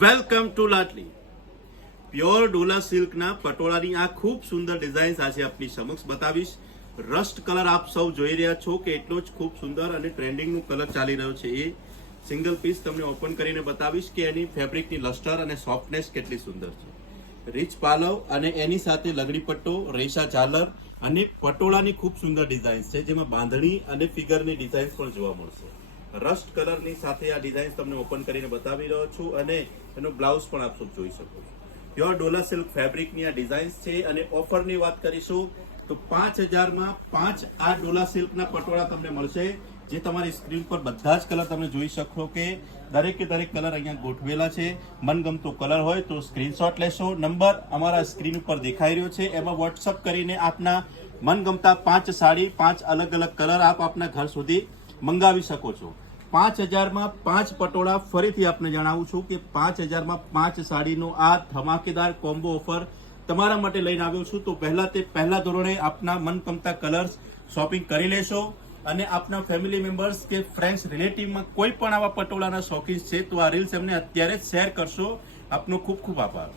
Welcome to લાટલી pure Dola સિલ્કના પટોળાની આ ખૂબ સુંદર designs આજે આપની સમક્ષ બતાવીશ. રસ્ટ કલર આપ સૌ જોઈ રહ્યા છો કે એટલો જ ખૂબ સુંદર અને ટ્રેન્ડિંગનું કલર ચાલી રહ્યો છે. એ સિંગલ પીસ તમને ઓપન કરીને બતાવીશ કે એની ફેબ્રિકની લસ્ટર અને સોફ્ટનેસ કેટલી સુંદર છે. રીચ પાલવ અને એની સાથે લગડી પટ્ટો, રેશા ઝાલર અને પટોળાની ખૂબ સુંદર ડિઝાઇન્સ છે, જેમાં બાંધણી અને ફિગરની ડિઝાઇન્સ પણ જોવા મળશે. રસ્ટ કલરની સાથે આ ડિઝાઇન્સ તમને ઓપન કરીને બતાવી રહ્યો છું અને એનો બ્લાઉઝ પણ આપ સૌ જોઈ શકો છો. પ્યોર ડોલા સિલ્ક ફેબ્રિકની આ ડિઝાઇન્સ છે અને ઓફરની વાત કરીશું તો 5000 માં 5 આ ડોલા સિલ્કના પટોળા તમને મળશે, જે તમારી સ્ક્રીન પર બધા જ કલર તમે જોઈ શકો કે દરેક કલર અહીંયા ગોઠવેલા છે. મનગમતો કલર હોય તો સ્ક્રીનશોટ લેશો. નંબર અમારા સ્ક્રીન ઉપર દેખાઈ રહ્યો છે, એમાં વોટ્સઅપ કરીને આપના મનગમતા 5 સાડી 5 અલગ કલર આપ આપના ઘર સુધી મંગાવી શકો છો. 5000 માં 5 પટોળા. ફરીથી આપને જણાવું છું કે 5000 માં 5 સાડીનો આ ધમાકેદાર કોમ્બો ઓફર તમારા માટે લઈને આવ્યો છું. તો પહેલા ધોરણે આપના મનગમતા કલર્સ શોપિંગ કરી લેશો અને આપના ફેમિલી મેમ્બર્સ કે ફ્રેન્ડ્સ રિલેટિવમાં કોઈ પણ આવા પટોળાના શોખીન છે તો આ રીલ્સ એમને અત્યારે જ શેર કરશો. આપનો ખૂબ આભાર.